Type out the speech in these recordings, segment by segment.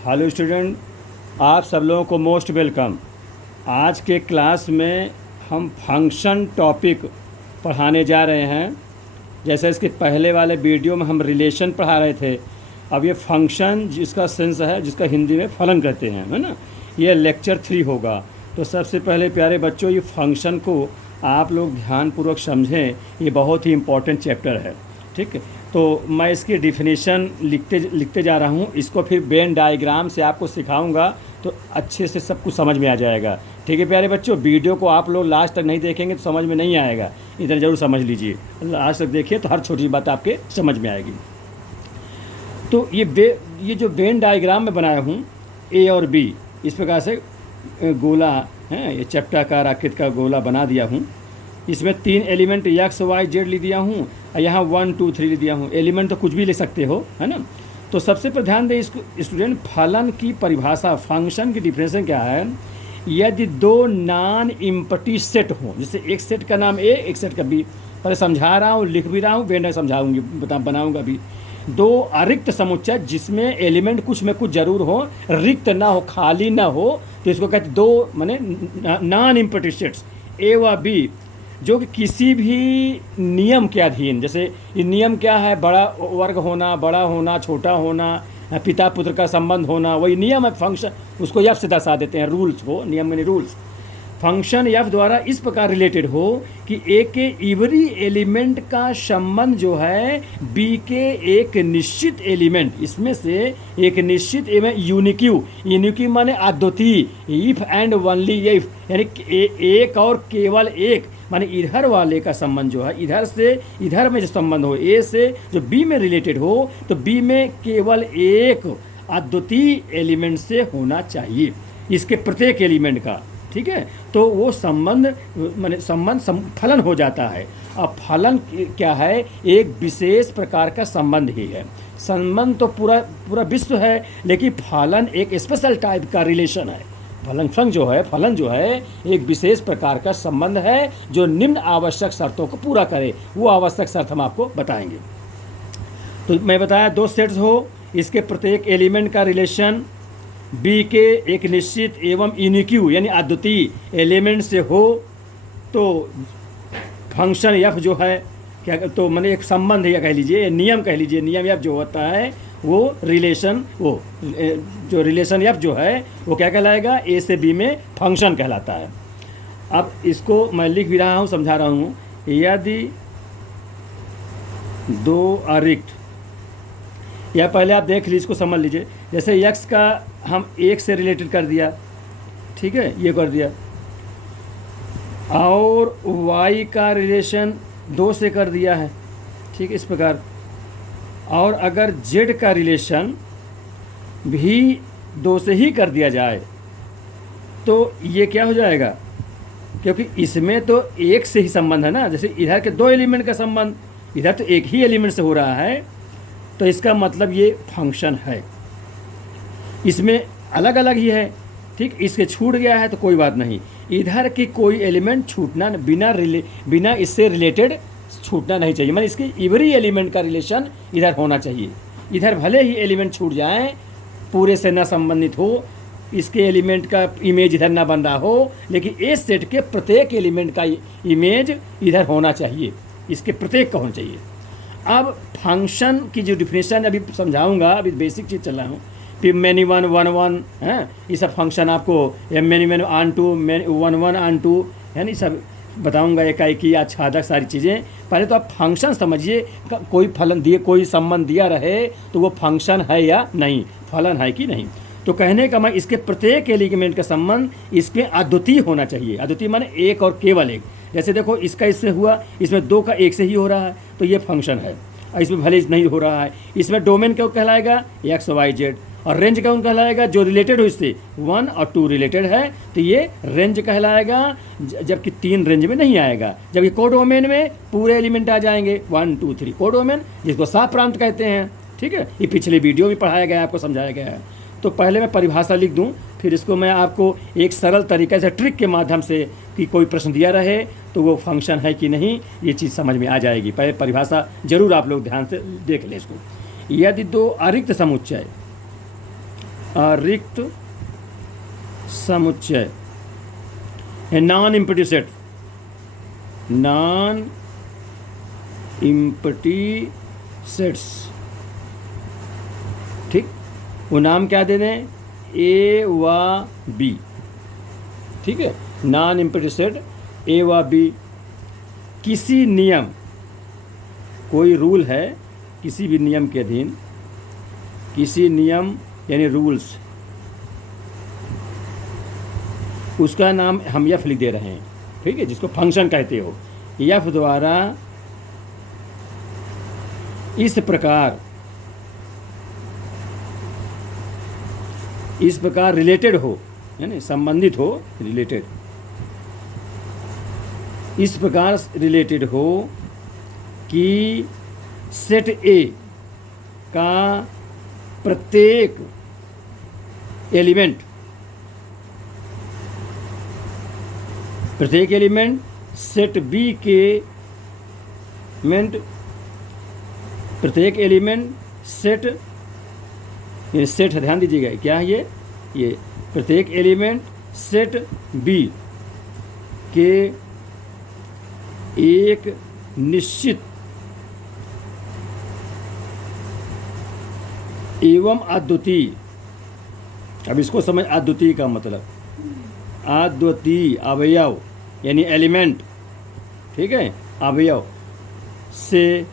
Hello student, आप सब लोगों को मोस्ट वेलकम। आज के क्लास में हम फंक्शन टॉपिक पढ़ाने जा रहे हैं। जैसे इसके पहले वाले वीडियो में हम रिलेशन पढ़ा रहे थे, अब ये फंक्शन जिसका सेंस है, जिसका हिंदी में फलन कहते हैं, है ना। ये लेक्चर 3 होगा। तो सबसे पहले प्यारे बच्चों, ये फंक्शन को आप लोग ध्यानपूर्वक समझें, ये बहुत ही इम्पोर्टेंट चैप्टर है। ठीक है, तो मैं इसकी डिफिनीशन लिखते जा रहा हूँ। इसको फिर वेन डायग्राम से आपको सिखाऊंगा तो अच्छे से सब कुछ समझ में आ जाएगा। ठीक है प्यारे बच्चों, वीडियो को आप लोग लास्ट तक नहीं देखेंगे तो समझ में नहीं आएगा। इधर ज़रूर समझ लीजिए, लास्ट तक देखिए तो हर छोटी बात आपके समझ में आएगी। तो ये जो वेन डायग्राम में बनाया हूँ, ए और बी इस प्रकार से गोला है, ये चपटाकार आकृति का गोला बना दिया हूँ। इसमें 3 एलिमेंट एक्स वाई जेड ले दिया हूँ, यहाँ 1 2 3 ले दिया हूँ। एलिमेंट तो कुछ भी ले सकते हो, है ना। तो सबसे पर ध्यान दें इसको स्टूडेंट, फलन की परिभाषा, फंक्शन की डिफरेंशिएशन क्या है। यदि 2 नॉन इम्पटी सेट हो, जैसे एक सेट का नाम ए, एक सेट का बी, पहले समझा रहा हूँ, लिख भी रहा हूँ, वेंडर समझाऊंगी, बनाऊंगा भी। 2 अरिक्त समुच्चय जिसमें एलिमेंट कुछ में कुछ जरूर हो, रिक्त ना हो, खाली ना हो, तो इसको कहते 2 माने नॉन इम्पटी सेट्स, ए व बी, जो कि किसी भी नियम के अधीन, जैसे ये नियम क्या है, बड़ा वर्ग होना, बड़ा होना, छोटा होना, पिता पुत्र का संबंध होना, वही नियम है। फंक्शन उसको एफ से दर्शा देते हैं, रूल्स को, नियम में रूल्स। फंक्शन एफ द्वारा इस प्रकार रिलेटेड हो कि ए के इवरी एलिमेंट का संबंध जो है बी के एक निश्चित एलिमेंट, इसमें से एक निश्चित यूनिक्यू माने अद्वितीय, इफ एंड ओनली इफ, यानी एक और केवल एक, माने इधर वाले का संबंध जो है, इधर से इधर में जो संबंध हो, ए से जो बी में रिलेटेड हो, तो बी में केवल एक अद्वितीय एलिमेंट से होना चाहिए, इसके प्रत्येक एलिमेंट का। ठीक है, तो वो संबंध माने संबंध फलन हो जाता है। अब फलन क्या है, एक विशेष प्रकार का संबंध ही है। संबंध तो पूरा विश्व है, लेकिन फलन एक स्पेशल टाइप का रिलेशन है। फलन जो है एक विशेष प्रकार का संबंध है जो निम्न आवश्यक शर्तों को पूरा करे। वो आवश्यक शर्त हम आपको बताएंगे। तो मैं बताया 2 सेट्स हो, इसके प्रत्येक एलिमेंट का रिलेशन बी के एक निश्चित एवं यूनिक्यू यानी अद्वितीय एलिमेंट से हो, तो फंक्शन एफ जो है क्या, तो मैंने एक संबंध या कह लीजिए, नियम कह लीजिए, नियम एफ जो होता है वो रिलेशन, वो जो रिलेशन एफ जो है वो क्या कहलाएगा, ए से बी में फंक्शन कहलाता है। अब इसको मैं लिख भी रहा हूँ, समझा रहा हूँ। यदि 2 अरिक्त, या पहले आप देख लीजिए, इसको समझ लीजिए। जैसे x का हम 1 से रिलेटेड कर दिया, ठीक है, ये कर दिया, और y का रिलेशन 2 से कर दिया है, ठीक है, इस प्रकार। और अगर z का रिलेशन भी 2 से ही कर दिया जाए तो ये क्या हो जाएगा, क्योंकि इसमें तो 1 से ही संबंध है ना। जैसे इधर के 2 एलिमेंट का संबंध, इधर तो एक ही एलिमेंट से हो रहा है, तो इसका मतलब ये फंक्शन है। इसमें अलग अलग ही है, ठीक, इसके छूट गया है तो कोई बात नहीं, इधर की कोई एलिमेंट छूटना बिना इससे रिलेटेड छूटना नहीं चाहिए। मतलब इसके इवरी एलिमेंट का रिलेशन इधर होना चाहिए। इधर भले ही एलिमेंट छूट जाए, पूरे से ना संबंधित हो, इसके एलिमेंट का इमेज इधर ना बन रहा हो, लेकिन इस सेट के प्रत्येक एलिमेंट का इमेज इधर होना चाहिए, इसके प्रत्येक का होना चाहिए। अब फंक्शन की जो डिफिनेशन अभी समझाऊंगा, अभी बेसिक चीज़ चल रहा हूँ। फिर मैनी 1 1 1 है, ये सब फंक्शन आपको, many onto, 1 1 onto, है ना, सब बताऊंगा, एकाएकी या छादक सारी चीज़ें। पहले तो आप फंक्शन समझिए, कोई फलन दिए, कोई संबंध दिया रहे तो वो फंक्शन है या नहीं, फलन है कि नहीं। तो कहने का मैं, इसके प्रत्येक एलिमेंट का संबंध इसमें अद्वितीय होना चाहिए। अद्वितीय माने एक और केवल एक। जैसे देखो, इसका इससे हुआ, इसमें 2 का 1 से ही हो रहा है, तो ये फंक्शन है। इसमें भले नहीं हो रहा है, इसमें डोमेन क्यों कहलाएगा, एक्स वाई जेड, और रेंज कौन कहलाएगा, जो रिलेटेड हो इससे 1 और 2 रिलेटेड है, तो ये रेंज कहलाएगा। जबकि 3 रेंज में नहीं आएगा, जबकि कोडोमेन में पूरे एलिमेंट आ जाएंगे, 1 2 3 कोडोमेन, जिसको साफ प्रांत कहते हैं। ठीक है, ये पिछले वीडियो में पढ़ाया गया है, आपको समझाया गया है। तो पहले मैं परिभाषा लिख दूं, फिर इसको मैं आपको एक सरल तरीके से ट्रिक के माध्यम से, कि कोई प्रश्न दिया रहे तो वो फंक्शन है कि नहीं, ये चीज़ समझ में आ जाएगी। पहले परिभाषा जरूर आप लोग ध्यान से देख लें इसको। यदि 2 अरिक्त समुच्चय अरिक्त समुच्चय, non empty set, non empty sets. ठीक, वो नाम क्या दे दें, ए व बी। ठीक है, नॉन एम्प्टी सेट ए व बी। किसी नियम, कोई रूल है, किसी भी नियम के अधीन, किसी नियम यानी रूल्स, उसका नाम हम एफ लिख दे रहे हैं। ठीक है, जिसको फंक्शन कहते हो। एफ द्वारा इस प्रकार रिलेटेड हो, यानी संबंधित हो, रिलेटेड, इस प्रकार रिलेटेड हो कि सेट ए का प्रत्येक एलिमेंट सेट बी के प्रत्येक एलिमेंट सेट, ये सेट है, ध्यान दीजिएगा क्या है ये प्रत्येक एलिमेंट सेट बी के एक निश्चित एवं अद्वितीय, अब इसको समझ, अद्वितीय का मतलब अद्वितीय अवयव यानी एलिमेंट, ठीक है, अवयव से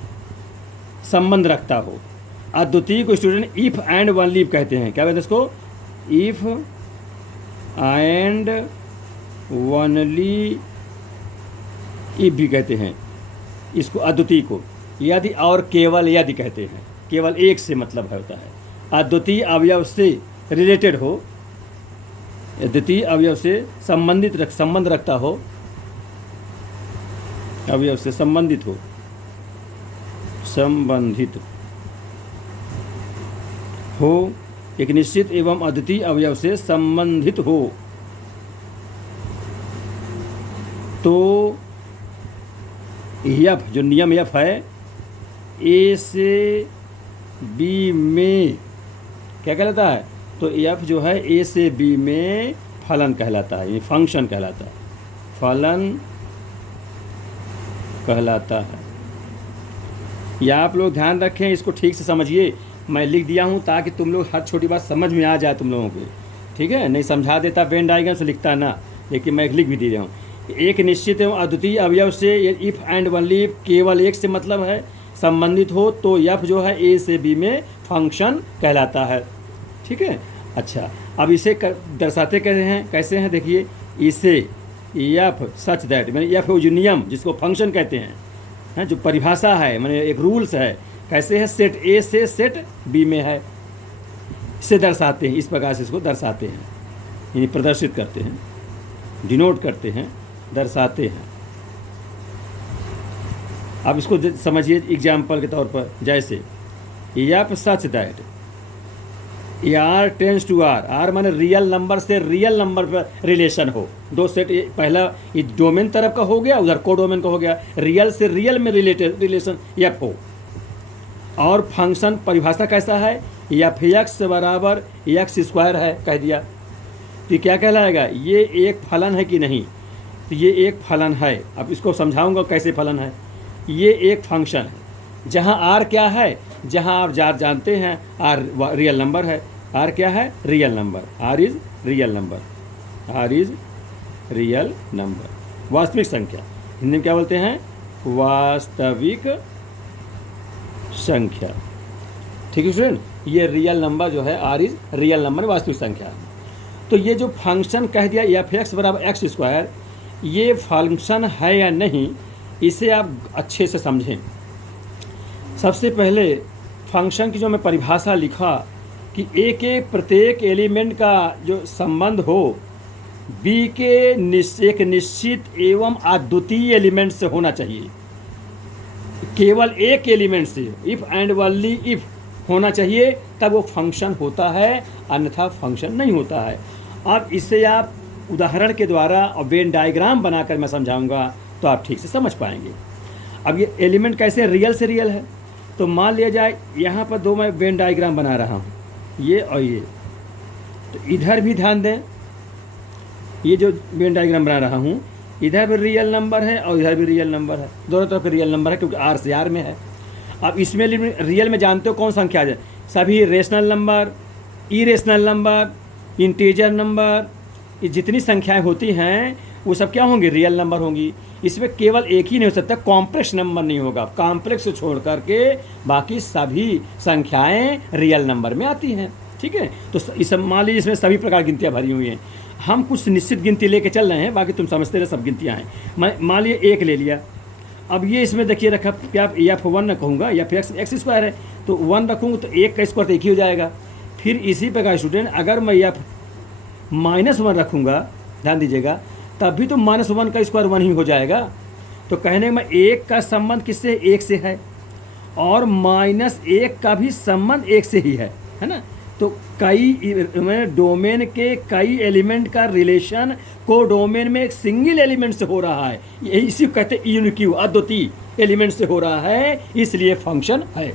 संबंध रखता हो। अद्वितीय को स्टूडेंट इफ एंड ओनली कहते हैं। क्या कहते हैं इसको, इफ एंड ओनली इफ भी कहते हैं इसको, अद्वितीय को, यदि और केवल यदि कहते हैं। केवल एक से मतलब होता है, अद्वितीय अवयव से रिलेटेड हो, अद्वितीय अवयव से संबंध रखता हो, अवयव से संबंधित हो, एक निश्चित एवं अद्वितीय अवयव से संबंधित हो, तो एफ, जो नियम एफ है, ए से बी में क्या कहलाता है, तो एफ जो है ए से बी में फलन कहलाता है, ये फंक्शन कहलाता है, फलन कहलाता है। या आप लोग ध्यान रखें, इसको ठीक से समझिए। मैं लिख दिया हूँ ताकि तुम लोग हर छोटी बात समझ में आ जाए तुम लोगों को। ठीक है, नहीं समझा देता वेन डायग्राम से लिखता ना, लेकिन मैं लिख भी दे रहा हूँ। एक निश्चित एवं अद्वितीय अवयव से, इफ एंड ओनली इफ, केवल एक से मतलब है, संबंधित हो, तो एफ जो है ए से बी में फंक्शन कहलाता है। ठीक है, अच्छा, अब इसे दर्शाते कैसे हैं देखिए, इसे एफ सच दैट, मैंने एफ जो नियम जिसको फंक्शन कहते हैं, जो परिभाषा है, मैंने एक रूल्स है, कैसे है, सेट ए से सेट बी में है, इसे दर्शाते हैं, इस प्रकार से इसको दर्शाते हैं, यानी प्रदर्शित करते हैं, डिनोट करते हैं, दर्शाते हैं। अब इसको समझिए एग्जाम्पल के तौर पर, जैसे F such that R tends to R माने रियल नंबर से रियल नंबर पर रिलेशन हो। दो सेट, पहला ये डोमेन तरफ का हो गया, उधर कोडोमेन का हो गया, रियल से रियल में रिलेशन एफ हो। और फंक्शन परिभाषा कैसा है, एफ एक्स बराबर एक्स स्क्वायर है, कह दिया, तो क्या कहलाएगा, ये एक फलन है कि नहीं, तो ये एक फलन है। अब इसको समझाऊंगा कैसे फलन है। ये एक फंक्शन है, जहाँ आर क्या है, जहाँ आप जानते हैं आर रियल नंबर है, आर क्या है, real number, R is real number, R is real number, वास्तविक संख्या, हिंदी में क्या बोलते हैं, वास्तविक संख्या। ठीक है स्टूडेंट, ये रियल नंबर जो है, आर इज रियल नंबर, वास्तविक संख्या। तो ये जो फंक्शन कह दिया एफ एक्स बराबर एक्स स्क्वायर, ये फंक्शन है या नहीं, इसे आप अच्छे से समझें। सबसे पहले फंक्शन की जो मैं परिभाषा लिखा कि प्रत्येक एलिमेंट का जो संबंध हो बी के एक निश्चित एवं अद्वितीय एलिमेंट से होना चाहिए, केवल एक एलिमेंट से, इफ एंड ओनली इफ होना चाहिए, तब वो फंक्शन होता है, अन्यथा फंक्शन नहीं होता है। अब इसे आप उदाहरण के द्वारा और वेन डायग्राम बनाकर मैं समझाऊंगा तो आप ठीक से समझ पाएंगे। अब ये एलिमेंट कैसे रियल से रियल है, तो मान लिया जाए यहाँ पर दो मैं वेन डायग्राम बना रहा हूँ, ये और ये, तो इधर भी ध्यान दें, ये जो वेन डायग्राम बना रहा हूँ, इधर भी रियल नंबर है और इधर भी रियल नंबर है, दोनों तरफ रियल नंबर है क्योंकि आर से आर में है। अब इसमें रियल में जानते हो कौन संख्या है? सभी rational number, irrational number, integer number, ये जितनी संख्याएं होती हैं वो सब क्या होंगी? रियल नंबर होंगी। इसमें केवल एक ही नहीं हो सकता, कॉम्प्लेक्स नंबर नहीं होगा। कॉम्प्लेक्स को छोड़ करके बाकी सभी संख्याएं रियल नंबर में आती हैं। ठीक है, तो इस मान लीजिए इसमें सभी प्रकार की गिनतियाँ भरी हुई हैं। हम कुछ निश्चित गिनती लेके चल रहे हैं, बाकी तुम समझते रहे सब गिनतियाँ हैं। मैं मान लिया एक ले लिया, अब ये इसमें देखिए रखा, क्या F1 न कहूँगा या फिर एक्स स्क्वायर है तो 1 रखूँगा तो एक का स्क्वायर तो एक ही हो जाएगा। फिर इसी प्रकार स्टूडेंट अगर मैं -1 रखूँगा, ध्यान दीजिएगा, तब भी तो -1 का स्क्वायर 1 ही हो जाएगा। तो कहने में एक का संबंध किससे? एक से है, और -1 का भी संबंध एक से ही है ना। तो कई डोमेन के कई एलिमेंट का रिलेशन को डोमेन में एक सिंगल एलिमेंट से हो रहा है, इसी को कहते हैं यूनिक्यू, अद्वितीय एलिमेंट से हो रहा है, इसलिए फंक्शन है।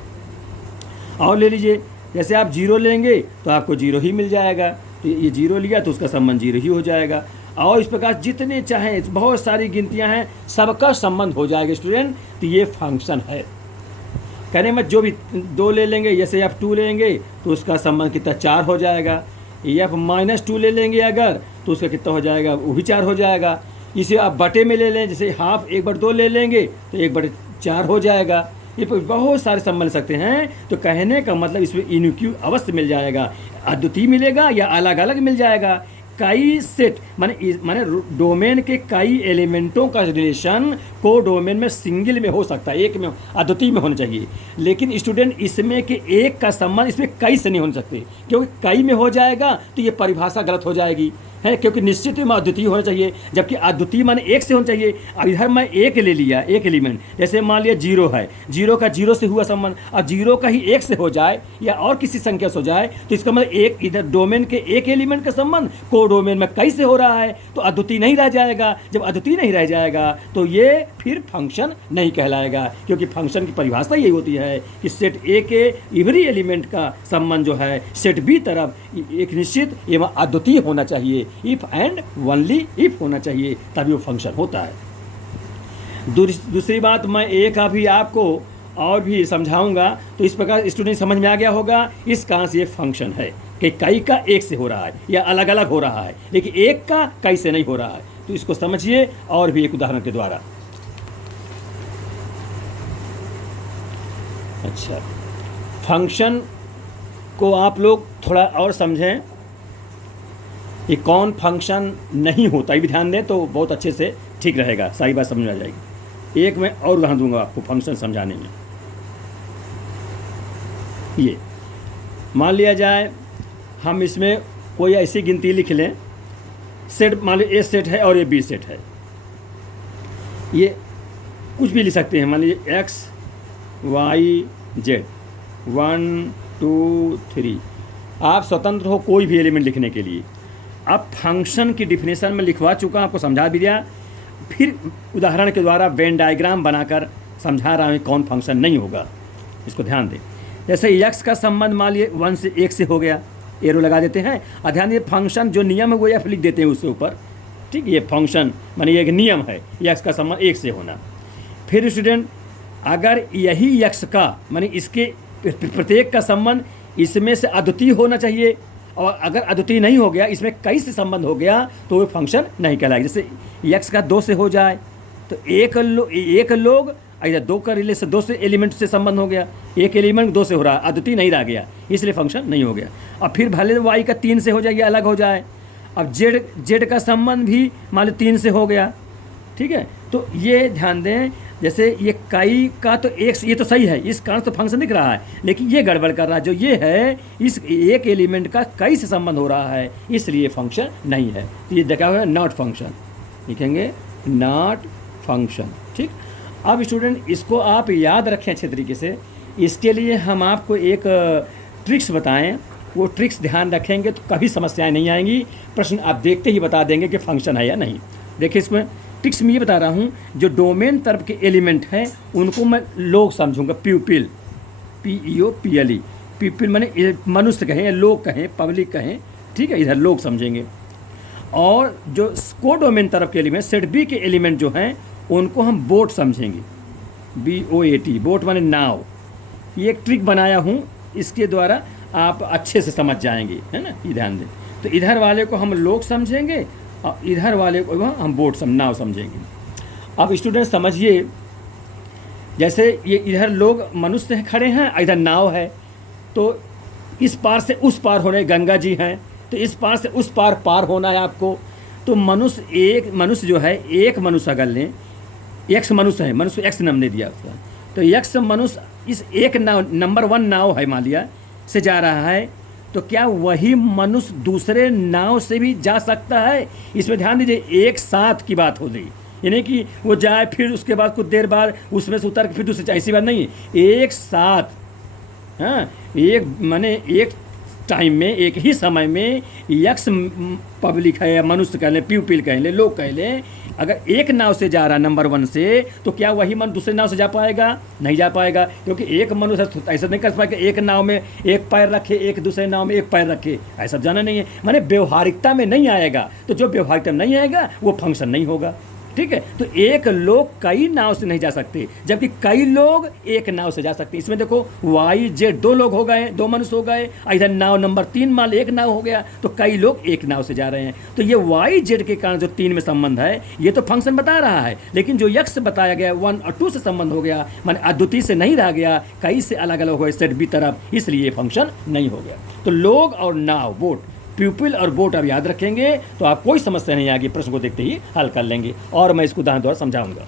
और ले लीजिए, जैसे आप 0 लेंगे तो आपको 0 ही मिल जाएगा, तो ये 0 लिया तो उसका संबंध 0 ही हो जाएगा। और इस प्रकार जितने चाहें बहुत सारी गिनतियां हैं, सबका संबंध हो जाएगा स्टूडेंट, तो ये फंक्शन है। कहने में जो भी 2 ले लेंगे, जैसे F2 लेंगे तो उसका संबंध कितना? 4 हो जाएगा। F-2 ले लेंगे अगर तो उसका कितना हो जाएगा? वो भी 4 हो जाएगा। इसे आप बटे में ले लें, जैसे हाफ 1/2 ले लेंगे तो 1/4 हो जाएगा। ये बहुत सारे संबंध सकते हैं। तो कहने का मतलब इसमें यूनिक्यू अवश्य मिल जाएगा, अद्वितीय मिलेगा या अलग अलग मिल जाएगा। कई सेट माने डोमेन के कई एलिमेंटों का रिलेशन को डोमेन में सिंगल में हो सकता है, एक में अद्वितीय में होना चाहिए। लेकिन स्टूडेंट इसमें कि एक का संबंध इसमें कई से नहीं हो सकते, क्योंकि कई में हो जाएगा तो ये परिभाषा गलत हो जाएगी है, क्योंकि निश्चित में अद्वितीय होना चाहिए, जबकि अद्वितीय माने एक से होना चाहिए। अब इधर मैं एक ले लिया, एक एलिमेंट, जैसे मान लिया 0 है, 0 का 0 से हुआ संबंध, अब 0 का ही 1 से हो जाए या और किसी संख्या से हो जाए तो इसका मतलब एक इधर डोमेन के एक एलिमेंट का संबंध को डोमेन में कई से हो रहा है, तो अद्वितीय नहीं रह जाएगा। जब अद्वितीय नहीं रह जाएगा तो ये फिर फंक्शन नहीं कहलाएगा, क्योंकि फंक्शन की परिभाषा यही होती है कि सेट ए के एवरी एलिमेंट का संबंध जो है सेट बी तरफ एक निश्चित एवं अद्वितीय होना चाहिए, इफ एंड ओनली इफ होना चाहिए, तभी वो फंक्शन होता है। दूसरी बात मैं एक अभी आपको और भी समझाऊंगा, तो इस प्रकार स्टूडेंट समझ में आ गया होगा इस कारण से ये फंक्शन है कि कई का एक से हो रहा है या अलग अलग हो रहा है, लेकिन एक का कई से नहीं हो रहा है। तो इसको समझिए और भी एक उदाहरण के द्वारा। अच्छा, फंक्शन को आप लोग थोड़ा और समझें, ये कौन फंक्शन नहीं होता, ये भी ध्यान दें तो बहुत अच्छे से ठीक रहेगा, सारी बात समझ में आ जाएगी। एक मैं और उदाहरण दूंगा आपको फंक्शन समझाने में। ये मान लिया जाए हम इसमें कोई ऐसी गिनती लिख लें, सेट मान लीजिए ए सेट है और ये बी सेट है, ये कुछ भी लिख सकते हैं, मान लीजिए एक्स वाई जेड 1 2 3, आप स्वतंत्र हो कोई भी एलिमेंट लिखने के लिए। अब फंक्शन की डिफिनेशन में लिखवा चुका, आपको समझा भी दिया, फिर उदाहरण के द्वारा वेन डायग्राम बनाकर समझा रहा हूँ कौन फंक्शन नहीं होगा। इसको ध्यान दें, जैसे एक्स का संबंध मान लिए 1 से 1 से हो गया, एरो लगा देते हैं, और ध्यान दिए फंक्शन जो नियम है वो एफ लिख देते हैं उसके ऊपर। ठीक, ये फंक्शन मानी एक नियम है, एक्स का संबंध 1 से होना। फिर स्टूडेंट अगर यही एक्स का मानी इसके प्रत्येक का संबंध इसमें से अद्वितीय होना चाहिए, और अगर अद्वितीय नहीं हो गया, इसमें कई से संबंध हो गया, तो वो फंक्शन नहीं कहलाएगा। जैसे एक्स का 2 से हो जाए तो एक लोग इधर 2 का रिलेशन 2 से एलिमेंट से संबंध हो गया, एक एलिमेंट 2 से हो रहा है, अद्वितीय नहीं रह गया, इसलिए फंक्शन नहीं हो गया। अब फिर भले वाई का 3 से हो जाए, अलग हो जाए। अब जेड का संबंध भी मान लो 3 से हो गया। ठीक है, तो ये ध्यान दें, जैसे ये कई का तो एक, ये तो सही है, इस कारण तो फंक्शन दिख रहा है, लेकिन ये गड़बड़ कर रहा है, जो ये है इस एक एलिमेंट का कई से संबंध हो रहा है, इसलिए फंक्शन नहीं है। तो ये देखा हुआ है नॉट फंक्शन, लिखेंगे नॉट फंक्शन। ठीक, अब स्टूडेंट इसको आप याद रखें अच्छे तरीके से। इसके लिए हम आपको एक ट्रिक्स बताएं, वो ट्रिक्स ध्यान रखेंगे तो कभी समस्याएं नहीं आएंगी, प्रश्न आप देखते ही बता देंगे कि फंक्शन है या नहीं। देखिए इसमें ट्रिक्स में ये बता रहा हूँ, जो डोमेन तरफ के एलिमेंट हैं उनको मैं लोग समझूंगा, प्यूपिल PEOPLE, पीपल माने मनुष्य कहें या लोग कहें, पब्लिक कहें, ठीक है, इधर लोग समझेंगे। और जो कोडोमेन तरफ के एलिमेंट, सेट बी के एलिमेंट जो हैं उनको हम बोट समझेंगे, BOAT, बोट माने नाव। ये एक ट्रिक बनाया हूँ, इसके द्वारा आप अच्छे से समझ जाएंगे, है ना, ये ध्यान दें। तो इधर वाले को हम लोग समझेंगे और इधर वाले को हम बोट नाव समझेंगे। अब स्टूडेंट समझिए, जैसे ये इधर लोग मनुष्य खड़े हैं, इधर नाव है, तो इस पार से उस पार होने गंगा जी हैं, तो इस पार से उस पार पार होना है आपको। तो मनुष्य जो है, एक मनुष्य अगर लें, एक्स मनुष्य है, मनुष्य एक्स नाम ने दिया उसका, तो एक्स मनुष्य इस एक नाव, नंबर 1 नाव है मान लिया, से जा रहा है, तो क्या वही मनुष्य दूसरे नाव से भी जा सकता है? इसमें ध्यान दीजिए, एक साथ की बात हो रही, यानी कि वो जाए फिर उसके बाद कुछ देर बाद उसमें से उतर के फिर दूसरे, ऐसी बात नहीं है, एक साथ। हाँ, एक माने एक टाइम में, एक ही समय में यक्ष पब्लिक है या मनुष्य कह लें, पीपल कह लें, लोग कह लें, अगर एक नाव से जा रहा है नंबर 1 से, तो क्या वही मन दूसरे नाव से जा पाएगा? नहीं जा पाएगा, क्योंकि एक मनुष्य ऐसा नहीं कर पाएगा एक नाव में एक पैर रखे, एक दूसरे नाव में एक पैर रखे, ऐसा जाना नहीं है, माने व्यवहारिकता में नहीं आएगा। तो जो व्यवहारिकता में नहीं आएगा वो फंक्शन नहीं होगा, ठीक है। तो एक लोग कई नाव से नहीं जा सकते, जबकि कई लोग एक नाव से जा सकते। इसमें देखो YZ 2 लोग हो गए, 2 मनुष्य हो गए, इधर नाव नंबर 3 मान एक नाव हो गया, तो कई लोग एक नाव से जा रहे हैं। तो ये YZ के कारण जो 3 में संबंध है, ये तो फंक्शन बता रहा है, लेकिन जो यक्ष बताया गया 1 और 2 से संबंध हो गया, माने अद्वितीय से नहीं रह गया, कई से अलग अलग हो गए सेट बी तरफ, इसलिए फंक्शन नहीं हो गया। तो लोग और नाव, बोट, प्यूपिल और बोट आप याद रखेंगे तो आप कोई समस्या नहीं आएगी, प्रश्न को देखते ही हल कर लेंगे, और मैं इसको उदाहरण द्वारा समझाऊंगा,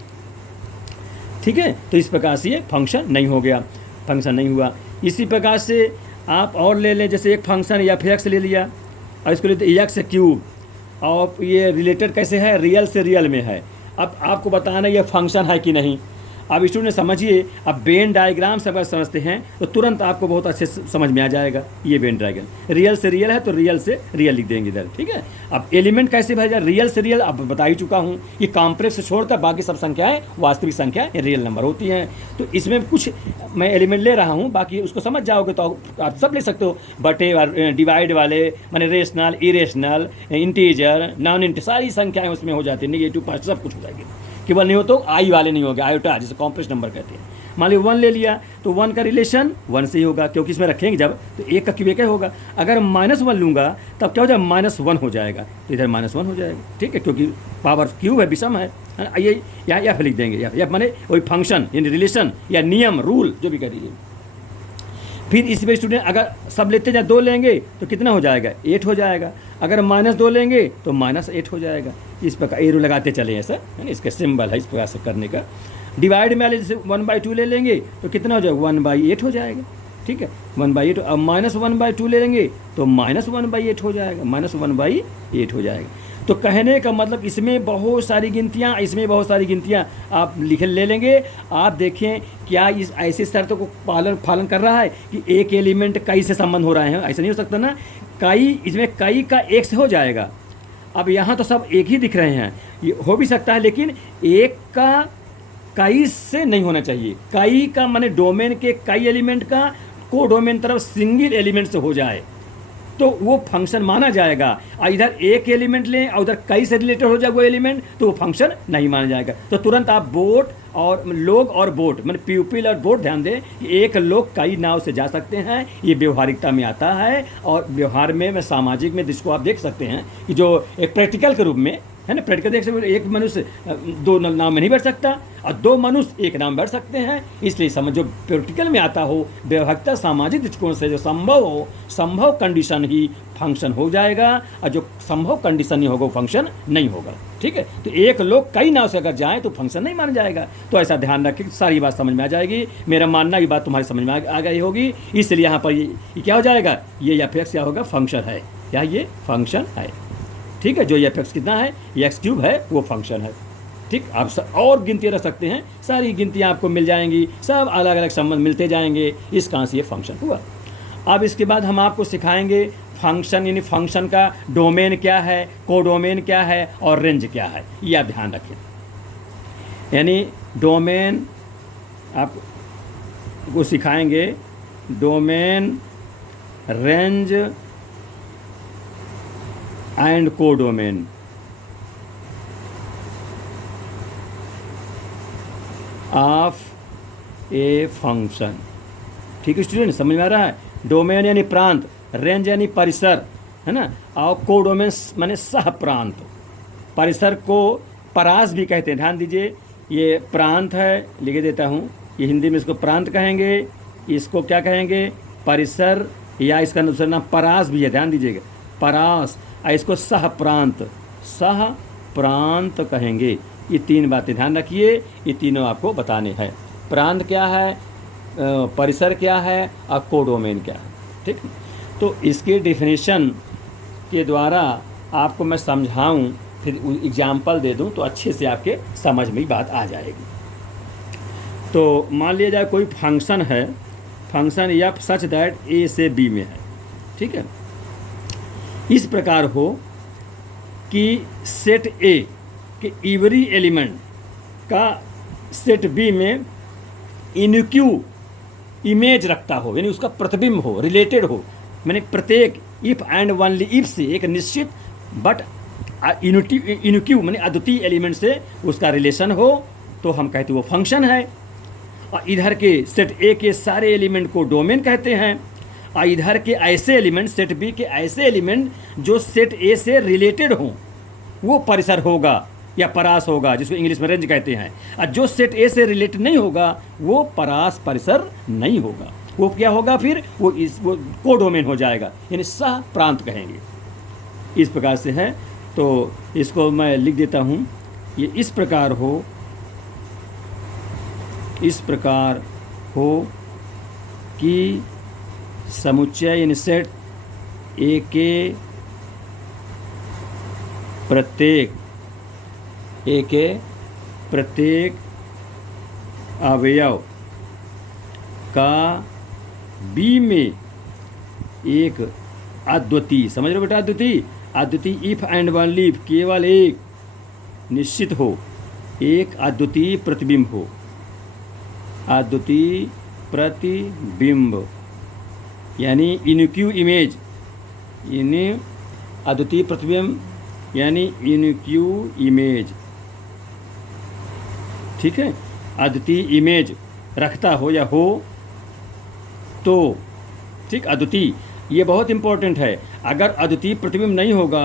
ठीक है। तो इस प्रकार से ये फंक्शन नहीं हो गया, फंक्शन नहीं हुआ। इसी प्रकार से आप और ले लें, जैसे एक फंक्शन या फिर एक्स ले लिया और इसको लेते एक्स क्यूब, और ये रिलेटेड कैसे है, रियल से रियल में है। अब आपको बताना ये फंक्शन है कि नहीं। अब स्टूडेंट समझिए, अब वेन डायग्राम से अगर समझते हैं तो तुरंत आपको बहुत अच्छे से समझ में आ जाएगा। ये वेन डायग्राम रियल से रियल है, तो रियल से रियल लिख देंगे इधर, ठीक है। अब एलिमेंट कैसे भेजा, रियल से रियल, अब बता ही चुका हूँ, ये कॉम्प्लेक्स छोड़कर बाकी सब संख्याएं वास्तविक संख्या रियल नंबर होती हैं। तो इसमें कुछ मैं एलिमेंट ले रहा हूँ, बाकी उसको समझ जाओगे तो आप सब ले सकते हो, बटे डिवाइड वाले, माने rational, irrational, integer, non integer, सारी संख्याएँ उसमें हो जाती है, नेगेटिव पार्ट सब कुछ हो जाएगी। केवल नहीं हो तो आई वाले नहीं होंगे, आयोटा जिसे कॉम्प्लेक्स नंबर कहते हैं। मान लीजिए 1 ले लिया तो 1 का रिलेशन 1 से ही होगा, क्योंकि इसमें रखेंगे जब तो 1 का क्यूब 1 होगा। अगर -1 लूँगा तब क्या हो जाएगा, -1 हो जाएगा, तो इधर -1 हो जाएगा, ठीक है, क्योंकि पावर क्यूब है, विषम है। ये यहाँ एफ लिख देंगे, या माने वही फंक्शन यानी रिलेशन या नियम, रूल जो भी कह दीजिए। फिर इसी पे स्टूडेंट अगर सब लेते जाए 2 लेंगे तो कितना हो जाएगा, 8 हो जाएगा। अगर -2 लेंगे तो -8 हो जाएगा। इस प्रकार एरो लगाते चले, ऐसा है ना, इसका सिंबल है इस प्रकार से करने का। डिवाइड में जैसे 1/2 ले लेंगे तो कितना हो जाएगा, 1/8 हो जाएगा, ठीक है, 1/8। अब -1/2 ले लेंगे तो -1/8 हो जाएगा, -1/8 हो जाएगा। तो कहने का मतलब इसमें बहुत सारी गिनतियाँ, इसमें बहुत सारी गिनतियाँ आप ले लेंगे। आप देखें क्या इस ऐसी शर्तों को पालन कर रहा है कि एक एलिमेंट कई से संबंध हो रहे हैं, ऐसा नहीं हो सकता ना। कई, इसमें कई का एक से हो जाएगा। अब यहाँ तो सब एक ही दिख रहे हैं, ये हो भी सकता है, लेकिन एक का कई से नहीं होना चाहिए। कई का माने डोमेन के कई एलिमेंट का को डोमेन तरफ सिंगल एलिमेंट से हो जाए तो वो फंक्शन माना जाएगा। और इधर एक एलिमेंट लें और उधर कई से रिलेटेड हो जाए वो एलिमेंट, तो वो फंक्शन नहीं माना जाएगा। तो तुरंत आप बोट और लोग और बोट, मतलब प्यूपिल और बोट, ध्यान दें कि एक लोग कई नाव से जा सकते हैं, ये व्यवहारिकता में आता है। और व्यवहार में सामाजिक में जिसको आप देख सकते हैं कि जो एक प्रैक्टिकल के रूप में है ना, प्रैक्टिकल देख सकते, एक मनुष्य 2 नाव में नहीं बैठ सकता और 2 मनुष्य एक नाव में बैठ सकते हैं। इसलिए समझ जो प्रैक्टिकल में आता हो, व्यवहारिकता सामाजिक दृष्टिकोण से जो संभव हो, संभव कंडीशन ही फंक्शन हो जाएगा, और जो संभव कंडीशन नहीं होगा वो फंक्शन नहीं होगा, ठीक है। तो एक लोग कई नाव से अगर जाएँ तो फंक्शन नहीं माना जाएगा। तो ऐसा ध्यान रखें, सारी बात समझ में आ जाएगी। मेरा मानना ये बात तुम्हारी समझ में आ गई होगी। इसलिए यहाँ पर ये क्या हो जाएगा, ये एफ क्या होगा, फंक्शन है, क्या ये फंक्शन है, ठीक है। जो ये एफ कितना है, ये x³ है, वो फंक्शन है, ठीक। आप और गिनती रख सकते हैं, सारी गिनतियाँ आपको मिल जाएंगी, सब अलग अलग संबंध मिलते जाएंगे, इस कारण से ये फंक्शन हुआ। अब इसके बाद हम आपको सिखाएंगे फंक्शन, यानी फंक्शन का डोमेन क्या है, कोडोमेन क्या है और रेंज क्या है, ये आप ध्यान रखें। यानी डोमेन आपको सिखाएंगे, domain, range and codomain of a function. ठीक है स्टूडेंट, समझ में आ रहा है? डोमेन यानी प्रांत, रेंज यानी परिसर, है ना, और कोडोमेन माने सह प्रांत। परिसर को परास भी कहते हैं, ध्यान दीजिए। ये प्रांत है, लिख देता हूँ, ये हिंदी में इसको प्रांत कहेंगे, इसको क्या कहेंगे? परिसर, या इसका दूसरा नाम परास भी है, ध्यान दीजिएगा, परास। और इसको सह प्रांत कहेंगे। ये तीन बातें ध्यान रखिए, ये तीनों आपको बताने हैं। प्रांत क्या है, परिसर क्या है, और कोडोमेन क्या है। ठीक, तो इसके डेफिनेशन के द्वारा आपको मैं समझाऊं, फिर एग्जाम्पल दे दूं, तो अच्छे से आपके समझ में बात आ जाएगी। तो मान लिया जाए कोई फंक्शन है, फंक्शन या सच दैट ए से बी में है। ठीक है, इस प्रकार हो कि सेट ए के एवरी एलिमेंट का सेट बी में इनक्यू इमेज रखता हो, यानी उसका प्रतिबिंब हो, रिलेटेड हो, मैंने प्रत्येक इफ एंड ओनली इफ से एक निश्चित बट इनक्यू मैंने अद्वितीय एलिमेंट से उसका रिलेशन हो, तो हम कहते हैं वो फंक्शन है। और इधर के सेट ए के सारे एलिमेंट को डोमेन कहते हैं, और इधर के ऐसे एलिमेंट, सेट बी के ऐसे एलिमेंट जो सेट ए से रिलेटेड हों, वो परिसर होगा या परास होगा, जिसको इंग्लिश में रेंज कहते हैं। और जो सेट ए से रिलेटेड नहीं होगा वो परास परिसर नहीं होगा, वो क्या होगा फिर? वो कोडोमेन हो जाएगा, यानी सह प्रांत कहेंगे। इस प्रकार से है, तो इसको मैं लिख देता हूँ। ये इस प्रकार हो कि समुच्चय यानी सेट ए के प्रत्येक अवयव का बी में एक अद्वितीय, समझ लो बेटा, अद्वितीय इफ एंड ओनली इफ, केवल एक निश्चित हो, एक अद्वितीय प्रतिबिंब हो, अद्वितीय प्रतिबिंब यानी इनक्यू इमेज, यानी अद्वितीय प्रतिबिंब यानी इनक्यू इमेज। ठीक है, अद्वितीय इमेज रखता हो या हो तो, ठीक, अद्वितीय, ये बहुत इंपॉर्टेंट है। अगर अद्वितीय प्रतिबिंब नहीं होगा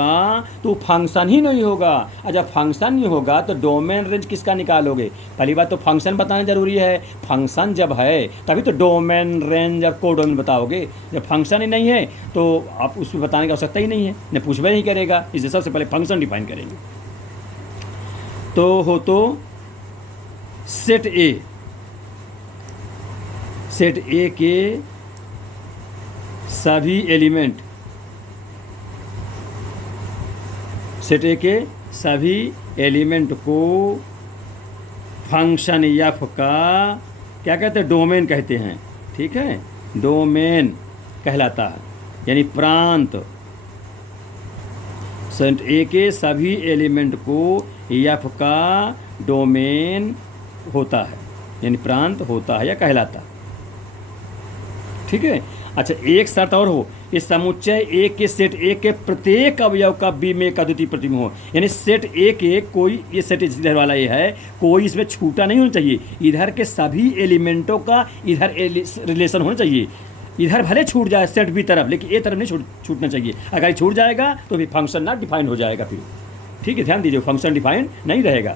तो फंक्शन ही नहीं होगा, और जब फंक्शन नहीं होगा तो डोमेन रेंज किसका निकालोगे? पहली बात तो फंक्शन बताना जरूरी है, फंक्शन जब है तभी तो डोमेन रेंज और कोडोमेन बताओगे। जब फंक्शन ही नहीं है तो आप उसमें बताने की आवश्यकता ही नहीं है, न पूछना ही करेगा, इसलिए सबसे पहले फंक्शन डिफाइन करेंगे। तो हो तो सेट ए के सभी एलिमेंट, सेट ए के सभी एलिमेंट को फंक्शन एफ का क्या कहते हैं? डोमेन कहते हैं। ठीक है, डोमेन कहलाता है, यानी प्रांत। सेट ए के सभी एलिमेंट को एफ का डोमेन होता है, यानी प्रांत होता है या कहलाता है। ठीक है, अच्छा, एक शर्त और हो, इस समुच्चय ए के सेट ए के प्रत्येक अवयव का बी में एक अद्वितीय प्रतिबिंब हो, यानी सेट ए के कोई, ये सेट इधर वाला ये है, कोई इसमें छूटा नहीं होना चाहिए। इधर के सभी एलिमेंटों का इधर रिलेशन होना चाहिए। इधर भले छूट जाए सेट बी तरफ, लेकिन ए तरफ नहीं छूटना चाहिए। अगर छूट जाएगा तो फिर फंक्शन ना डिफाइन हो जाएगा फिर। ठीक है, ध्यान दीजिए, फंक्शन डिफाइन नहीं रहेगा।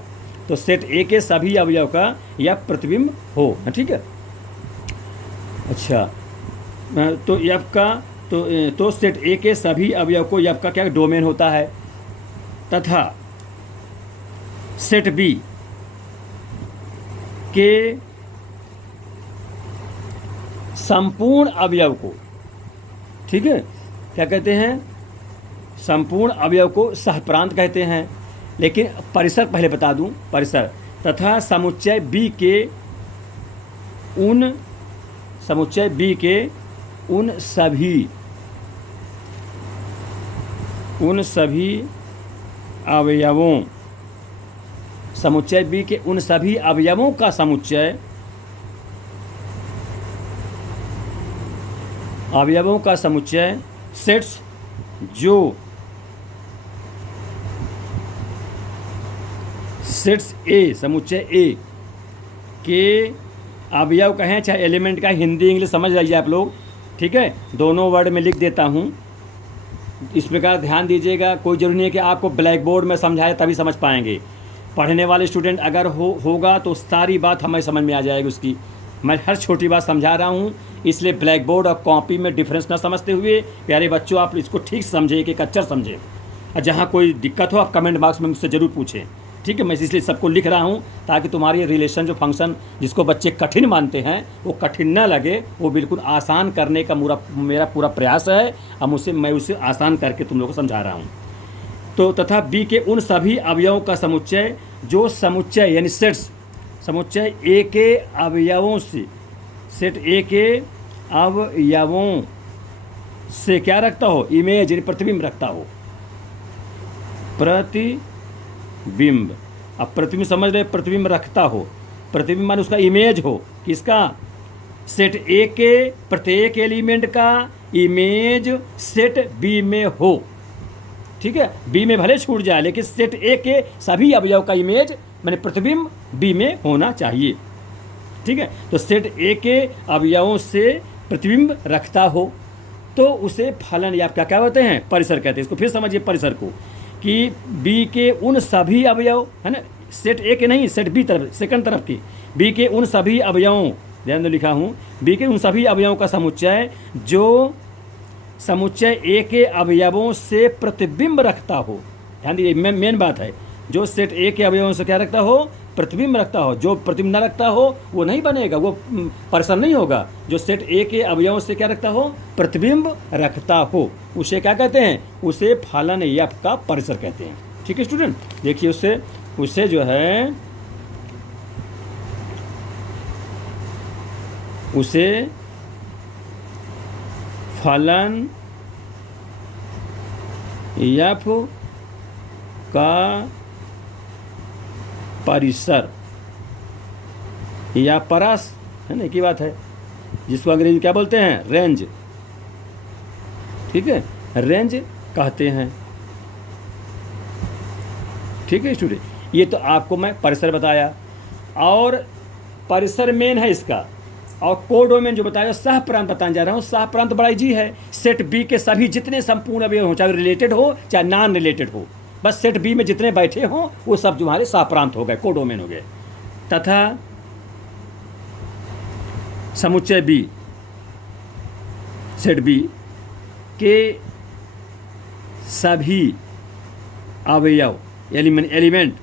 तो सेट ए के सभी अवयव का यह प्रतिबिंब हो, ठीक है। अच्छा, तो एफ का तो सेट ए के सभी अवयव को एफ का क्या डोमेन होता है, तथा सेट बी के संपूर्ण अवयव को, ठीक है, क्या कहते हैं? संपूर्ण अवयव को सहप्रांत कहते हैं। लेकिन परिसर पहले बता दूं, परिसर तथा समुच्चय बी के उन सभी अवयवों, समुच्चय बी के उन सभी अवयवों का समुच्चय, सेट्स जो सेट्स ए, समुच्चय ए के अवयव कहें चाहे एलिमेंट का, हिंदी इंग्लिश समझ लीजिए आप लोग, ठीक है। दोनों वर्ड में लिख देता हूँ, इस प्रकार ध्यान दीजिएगा। कोई ज़रूरी नहीं है कि आपको ब्लैक बोर्ड में समझाए तभी समझ पाएंगे। पढ़ने वाले स्टूडेंट अगर होगा तो सारी बात हमें समझ में आ जाएगी उसकी। मैं हर छोटी बात समझा रहा हूँ, इसलिए ब्लैक बोर्ड और कॉपी में डिफरेंस ना समझते हुए प्यारे बच्चों आप इसको ठीक समझे कि कच्चर समझें। और जहाँ कोई दिक्कत हो आप कमेंट बॉक्स में मुझसे ज़रूर पूछें, ठीक है। मैं इसलिए सबको लिख रहा हूँ ताकि तुम्हारी रिलेशन जो फंक्शन जिसको बच्चे कठिन मानते हैं वो कठिन ना लगे, वो बिल्कुल आसान करने का मेरा पूरा प्रयास है। अब मैं उसे आसान करके तुम लोगों को समझा रहा हूँ। तो तथा बी के उन सभी अवयवों का समुच्चय जो समुच्चय यानी सेट्स, समुच्चय ए के अवयवों से, सेट ए के अवयवों से क्या रखता हो, इमेज यानी प्रतिबिंब रखता हो, प्रतिबिंब। अब प्रतिबिंब समझ रहे, प्रतिबिंब रखता हो, प्रतिबिंब मान उसका इमेज हो, किसका, सेट ए के प्रत्येक एलिमेंट का इमेज सेट बी में हो, ठीक है। बी में भले छूट जाए लेकिन सेट ए के सभी अवयव का इमेज मैंने प्रतिबिंब बी में होना चाहिए, ठीक है। तो सेट ए के अवयवों से प्रतिबिंब रखता हो तो उसे फलन या क्या कहते हैं, परिसर कहते हैं। इसको फिर समझिए परिसर को, कि बी के उन सभी अवयव है ना, सेट ए के नहीं, सेट बी तरफ, सेकंड तरफ की, बी के उन सभी अवयवों, ध्यान दो लिखा हूँ, बी के उन सभी अवयवों का समुच्चय जो समुच्चय ए के अवयवों से प्रतिबिंब रखता हो। ध्यान दीजिए, मेन बात है, जो सेट ए के अवयवों से क्या रखता हो, प्रतिबिंब रखता हो। जो प्रतिबिंब न रखता हो वो नहीं बनेगा, वो परिसर नहीं होगा। जो सेट ए के अवयवों से क्या रखता हो, प्रतिबिंब रखता हो, उसे क्या कहते हैं, उसे फलन एफ का परिसर कहते हैं, ठीक है स्टूडेंट। देखिए उसे जो है, उसे फलन एफ का परिसर या परस है ना, एक ही बात है, जिसको अंग्रेजी में क्या बोलते हैं, रेंज, ठीक है, रेंज कहते हैं, ठीक है स्टूडेंट। ये तो आपको मैं परिसर बताया, और परिसर मेन है इसका, और कोडोमेन जो बताया सह प्रांत बताने जा रहा हूँ। सह प्रांत बड़ा इजी है, सेट बी के सभी जितने संपूर्ण अवयव हो, चाहे रिलेटेड हो चाहे नॉन रिलेटेड हो, बस सेट बी में जितने बैठे हों वो सब तुम्हारे सह प्रांत हो गए, कोडोमेन हो गए। तथा समुच्चय बी, सेट बी के सभी अवयव एलिमेंट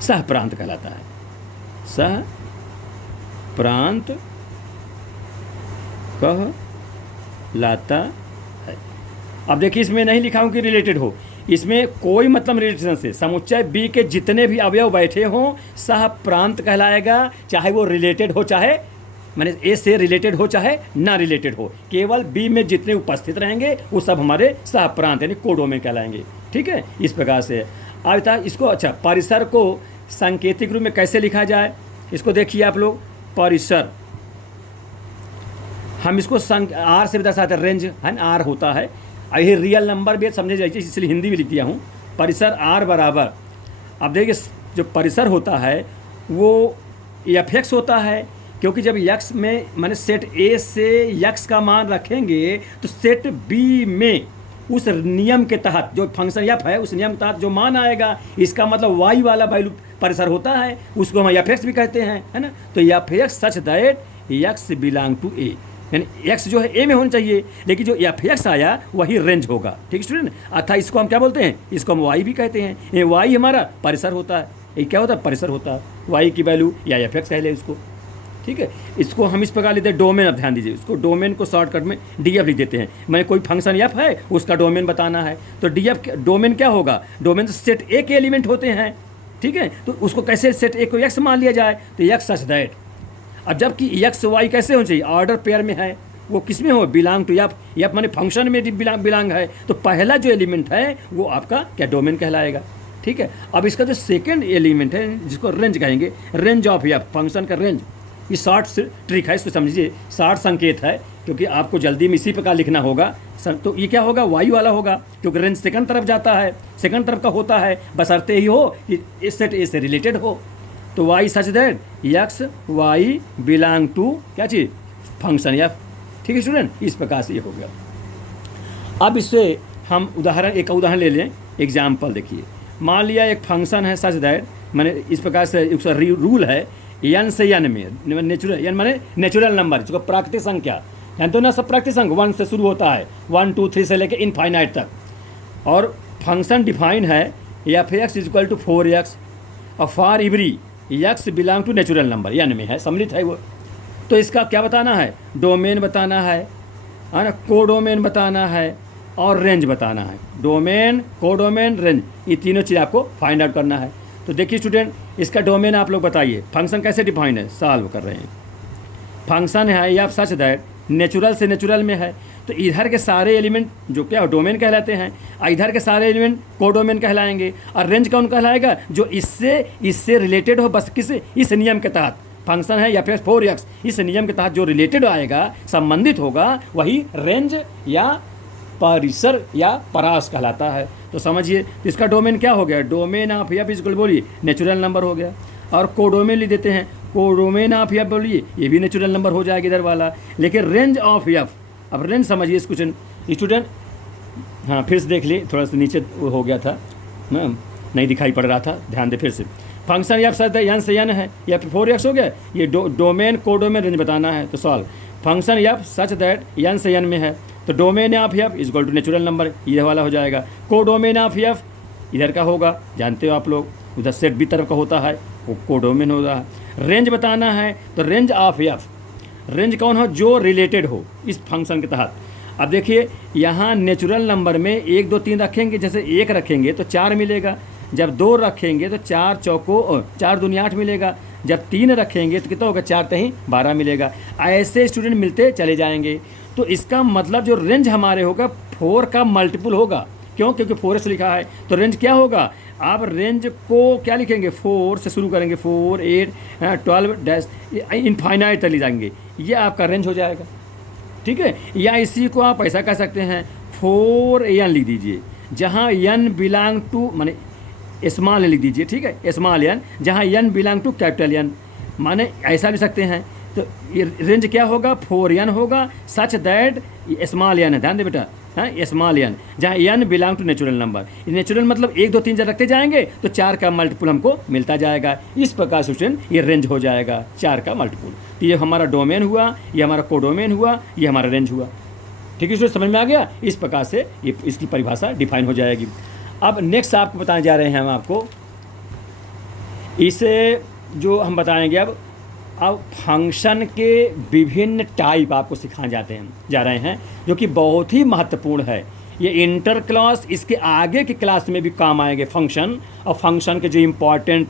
सह प्रांत कहलाता है, सह प्रांत कहलाता है। अब देखिए, इसमें नहीं लिखा हूं कि रिलेटेड हो, इसमें कोई मतलब रिलेशन से समुच्चय बी के जितने भी अवयव बैठे हों सह प्रांत कहलाएगा, चाहे वो रिलेटेड हो, चाहे माने ए से रिलेटेड हो चाहे ना रिलेटेड हो, केवल बी में जितने उपस्थित रहेंगे वो सब हमारे सह प्रांत यानी कोडोमेन कहलाएंगे, ठीक है। इस प्रकार से अब था इसको। अच्छा, परिसर को सांकेतिक रूप में कैसे लिखा जाए, इसको देखिए आप लोग। परिसर हम इसको आर से भी दर्शाते हैं, रेंज है ना, आर होता है, ये रियल नंबर भी समझे जाइए, इसलिए हिंदी में लिख दिया हूँ। परिसर आर बराबर, अब देखिए जो परिसर होता है वो एफ एक्स होता है, क्योंकि जब यक्स में माने सेट ए से यक्स का मान रखेंगे तो सेट बी में उस नियम के तहत जो फंक्शन एफ है उस नियम के तहत जो मान आएगा, इसका मतलब वाई वाला वैल्यू परिसर होता है, उसको हम एफ एक्स भी कहते हैं, है ना। तो F X such that X belong to A, यानी एक्स जो है ए में होना चाहिए, लेकिन जो एफ एक्स आया वही रेंज होगा, ठीक स्टूडेंट। अर्थात इसको हम क्या बोलते हैं, इसको हम वाई भी कहते हैं। ये वाई हमारा परिसर होता है, ये क्या होता है, परिसर होता है, वाई की वैल्यू या एफ एक्स कह ले इसको, ठीक है। इसको हम इस प्रकार लेते हैं डोमेन। अब ध्यान दीजिए, इसको डोमेन को शॉर्टकट में डी एफ लिख देते हैं। मैंने कोई फंक्शन एफ है उसका डोमेन बताना है तो डी एफ डोमेन क्या होगा, डोमेन सेट ए के एलिमेंट होते हैं, ठीक है। तो उसको कैसे सेट ए को एक्स मान लिया जाए, तो एक्स सच दैट। अब जबकि एक्स वाई कैसे होना चाहिए, ऑर्डर पेयर में है, वो किस में हो, बिलोंग टू एफ, एफ माने फंक्शन में बिलोंग है, तो पहला जो एलिमेंट है वो आपका क्या डोमेन कहलाएगा, ठीक है। अब इसका जो सेकंड एलिमेंट है जिसको रेंज कहेंगे, रेंज ऑफ एफ, फंक्शन का रेंज, ये शॉर्ट ट्रिक है, इसको समझिए, शॉर्ट संकेत है क्योंकि आपको जल्दी में इसी प्रकार लिखना होगा सर। तो ये क्या होगा, वाई वाला होगा, क्योंकि रेंज सेकंड तरफ जाता है, सेकंड तरफ का होता है, बशर्ते ही हो कि इस सेट ए से रिलेटेड हो। तो Y such that X Y belong to क्या चीज़, फंक्शन एफ। ठीक है स्टूडेंट, इस प्रकार से ये हो गया। अब इससे हम एक उदाहरण ले लें, एग्जाम्पल देखिए। मान लिया एक फंक्शन है सच दैट, मैंने इस प्रकार से उसका रूल है एन से एन में, नेचुरल एन माने नेचुरल नंबर, जिसको प्राकृतिक संख्या यानी तो ना, सब प्राकृतिक संख्या 1 से शुरू होता है, 1 2 3 से लेकर इनफाइनाइट तक। और फंक्शन डिफाइन है F X is equal to 4x और for every X belong to natural number, N में है, सम्मिलित है वो। तो इसका क्या बताना है, डोमेन बताना है ना, कोडोमेन बताना है और रेंज बताना है। डोमेन, कोडोमेन, रेंज, ये तीनों चीज़ आपको फाइंड आउट करना है। तो देखिए स्टूडेंट, इसका डोमेन आप लोग बताइए, फंक्शन कैसे डिफाइन है, सॉल्व कर रहे हैं। फंक्शन है या सच दैट नेचुरल से नेचुरल में है, तो इधर के सारे एलिमेंट जो क्या डोमेन कहलाते हैं, और इधर के सारे एलिमेंट कोडोमेन कहलाएंगे। और रेंज कौन कहलाएगा, जो इससे रिलेटेड हो, बस किस, इस नियम के तहत। फंक्शन है या फिर 4x, इस नियम के तहत जो रिलेटेड आएगा, संबंधित होगा, वही रेंज या परिसर या परास कहलाता है। तो समझिए, तो इसका डोमेन क्या हो गया, डोमेन ऑफ एफ इक्वल बोलिए नेचुरल नंबर हो गया। और कोडोमेन लिख देते हैं, कोडोमेन ऑफ एफ बोलिए, ये भी नेचुरल नंबर हो जाएगा इधर वाला। लेकिन रेंज ऑफ एफ, अब रेंज समझिए इस क्वेश्चन स्टूडेंट, हाँ फिर से देख लिए, थोड़ा सा नीचे हो गया था ना, नहीं दिखाई पड़ रहा था, ध्यान दे फिर से। Function F such that N से एन है या फिर 4x हो गया, ये डोमेन कोडोमेन रेंज बताना है। तो solve, function F such that N से एन में है, तो domain of F is equal to natural number, ये वाला हो जाएगा। कोडोमेन ऑफ एफ इधर का होगा, जानते हो आप लोग, उधर सेट भी तरफ का होता है, वो कोडोमेन होगा। रेंज बताना है, तो रेंज ऑफ एफ, रेंज कौन हो, जो रिलेटेड हो इस फंक्शन के तहत। अब देखिए यहाँ नेचुरल नंबर में 1 2 3 रखेंगे, जैसे 1 रखेंगे तो 4 मिलेगा, जब 2 रखेंगे तो 4 चौको 4 दूनी 8 मिलेगा, जब 3 रखेंगे तो कितना होगा, 4 3 12 मिलेगा। ऐसे स्टूडेंट मिलते चले जाएंगे। तो इसका मतलब जो रेंज हमारे होगा 4 का मल्टीपल होगा, क्यों, क्योंकि 4x लिखा है। तो रेंज क्या होगा, आप रेंज को क्या लिखेंगे, 4 से शुरू करेंगे, 4 8 12 डैश इनफाइनाइट तक ले जाएंगे, ये आपका रेंज हो जाएगा। ठीक है, या इसी को आप ऐसा कह सकते हैं, 4n लिख दीजिए, जहाँ n बिलोंग टू माने स्मॉल लिख दीजिए, ठीक है, स्मॉल n, जहाँ n belong to capital N, माने ऐसा भी सकते हैं। तो ये रेंज क्या होगा, 4n होगा, सच दैट स्मॉल n है, ध्यान दे बेटा, हाँ स्मॉल n, जहाँ n belong to natural number. Natural मतलब 1 2 3 जब रखते जाएंगे तो 4 का मल्टीपल हमको मिलता जाएगा। इस प्रकार से स्टूडेंट ये रेंज हो जाएगा, 4 का मल्टीपल। तो ये हमारा डोमेन हुआ, ये हमारा कोडोमेन हुआ, ये हमारा रेंज हुआ। ठीक है स्टूडेंट, समझ में आ गया। इस प्रकार से ये इसकी परिभाषा डिफाइन हो जाएगी। अब नेक्स्ट आपको बताने जा रहे हैं हम आपको, इसे जो हम बताएंगे अब फंक्शन के विभिन्न टाइप आपको सिखाए जा रहे हैं, जो कि बहुत ही महत्वपूर्ण है। ये इंटर क्लास, इसके आगे की क्लास में भी काम आएंगे फंक्शन, और फंक्शन के जो इम्पॉर्टेंट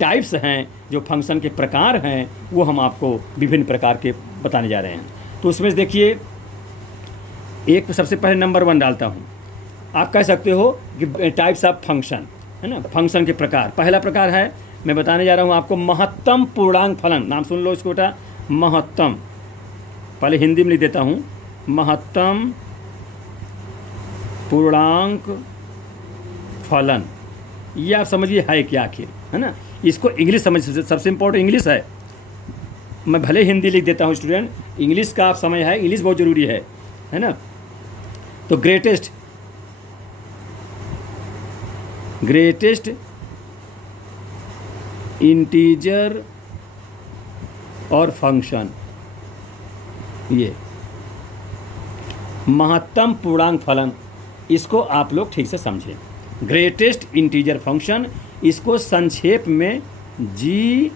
टाइप्स हैं, जो फंक्शन के प्रकार हैं, वो हम आपको विभिन्न प्रकार के बताने जा रहे हैं। तो उसमें देखिए, एक सबसे पहले नंबर 1 डालता हूँ। आप कह सकते हो कि टाइप्स ऑफ फंक्शन, है ना, फंक्शन के प्रकार। पहला प्रकार है, मैं बताने जा रहा हूँ आपको, महत्तम पूर्णांक फलन। नाम सुन लो इसको बेटा, महत्तम, पहले हिंदी में लिख देता हूँ, महत्तम पूर्णांक फलन। ये आप समझिए है क्या आखिर, है ना। इसको इंग्लिश समझ, सबसे इम्पोर्टेंट इंग्लिश है। मैं भले हिंदी लिख देता हूँ स्टूडेंट, इंग्लिश का आप समझ है, इंग्लिश बहुत ज़रूरी है ना। तो ग्रेटेस्ट इंटीजर और फंक्शन, ये महत्तम पूर्णांक फलन, इसको आप लोग ठीक से समझें। ग्रेटेस्ट इंटीजर फंक्शन, इसको संक्षेप में GIF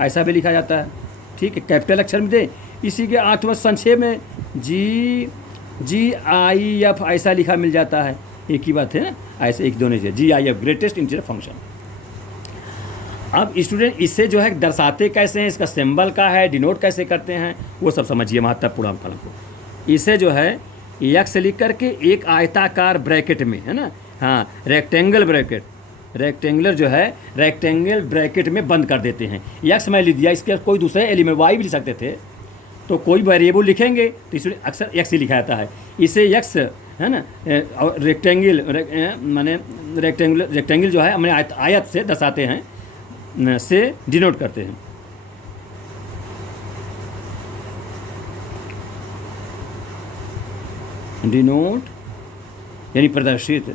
ऐसा भी लिखा जाता है, ठीक है, कैपिटल अक्षर में दे, इसी के अर्थ में संक्षेप में GIF ऐसा लिखा मिल जाता है, एक ही बात है ना, ऐसे एक दोनों से GIF, ग्रेटेस्ट इंटीजर फंक्शन। अब स्टूडेंट इससे जो है दर्शाते कैसे हैं, इसका सिंबल का है, डिनोट कैसे करते हैं, वो सब समझिए महत्वपूर्ण फलन को। इसे जो है x लिख करके एक आयताकार ब्रैकेट में, है ना, हाँ रेक्टेंगल ब्रैकेट, रेक्टेंगुलर जो है रेक्टेंगल ब्रैकेट में बंद कर देते हैं। x मैं लिख दिया, इसके कोई दूसरे एलिमेंट y भी लिख सकते थे, तो कोई वेरिएबल लिखेंगे तो इसमें अक्सर एक्स ही लिखा जाता है। इसे एक्स है ना, और रेक्टेंगल माने रेक्टेंगल जो है हमने आयत से दर्शाते हैं, से डिनोट करते हैं। डिनोट यानी प्रदर्शित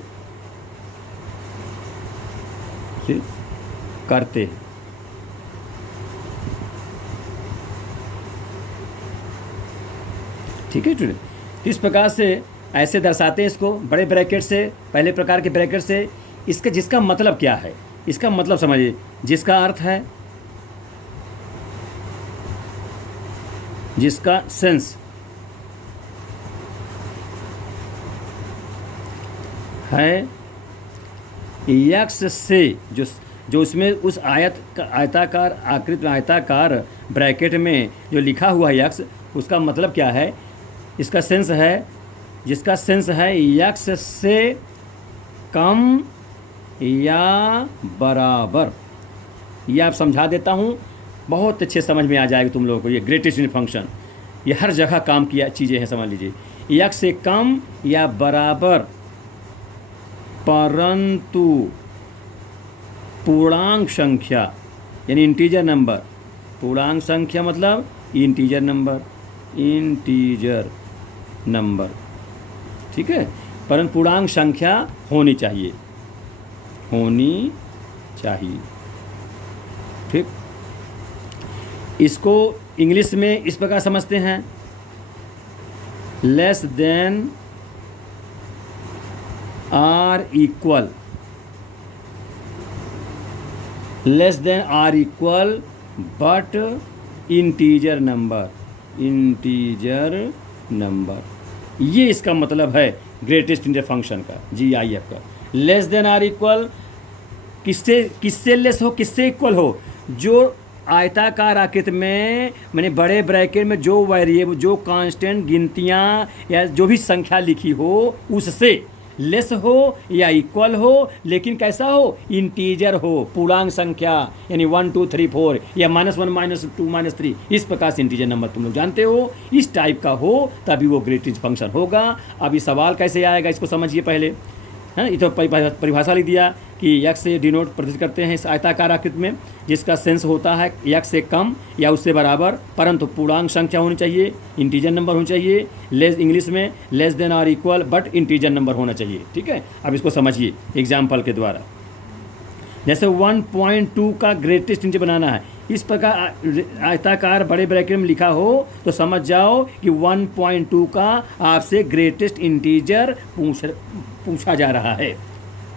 करते हैं। ठीक है स्टूडेंट, इस प्रकार से ऐसे दर्शाते हैं इसको बड़े ब्रैकेट से, पहले प्रकार के ब्रैकेट से। इसके जिसका मतलब क्या है, इसका मतलब समझिए, जिसका अर्थ है, जिसका सेंस है यक्स से, जो उसमें उस आयताकार आकृति आयताकार ब्रैकेट में जो लिखा हुआ है यक्स, उसका मतलब क्या है, इसका सेंस है, जिसका सेंस है यक्स से कम या बराबर। ये आप समझा देता हूँ, बहुत अच्छे समझ में आ जाएगा तुम लोगों को। ये ग्रेटेस्ट फंक्शन ये हर जगह काम किया चीज़ें हैं, समझ लीजिए। यक्स से कम या बराबर परंतु पूर्णांक संख्या यानी इंटीजर नंबर, पूर्णांक संख्या मतलब इंटीजर नंबर, इंटीजर नंबर, ठीक है। परंतु पूर्णांक संख्या होनी चाहिए, होनी चाहिए, ठीक। इसको इंग्लिश में इस प्रकार समझते हैं, less than or equal, less than or equal but integer number, integer number. ये इसका मतलब है ग्रेटेस्ट इंटीजर फंक्शन का, GIF का। लेस देन आर इक्वल किससे लेस हो, किससे इक्वल हो, जो आयताकार आकृति में मैंने बड़े ब्रैकेट में जो वेरिएबल, जो कांस्टेंट गिनतियाँ या जो भी संख्या लिखी हो उससे लेस हो या इक्वल हो, लेकिन कैसा हो, इंटीजर हो, पूर्णांक संख्या यानी 1 2 3 4 या -1 -2 -3, इस प्रकार से इंटीजर नंबर तुम लोग जानते हो, इस टाइप का हो तभी वो ग्रेटेस्ट फंक्शन होगा। अब ये सवाल कैसे आएगा इसको समझिए पहले, है ना। ये तो परिभाषा लिख दिया कि यक्स से डिनोट प्रदर्शित करते हैं इस आयताकार आकृति में, जिसका सेंस होता है यक्स से कम या उससे बराबर, परंतु पूर्णांक संख्या होनी चाहिए, इंटीजर नंबर होनी चाहिए, लेस इंग्लिश में लेस देन और इक्वल बट इंटीजर नंबर होना चाहिए, ठीक है। अब इसको समझिए एग्जाम्पल के द्वारा। जैसे 1.2 का ग्रेटेस्ट इंटीजर बनाना है, इस प्रकार आयताकार बड़े ब्रैकेट में लिखा हो तो समझ जाओ कि 1.2 का आपसे ग्रेटेस्ट इंटीजर पूछा जा रहा है।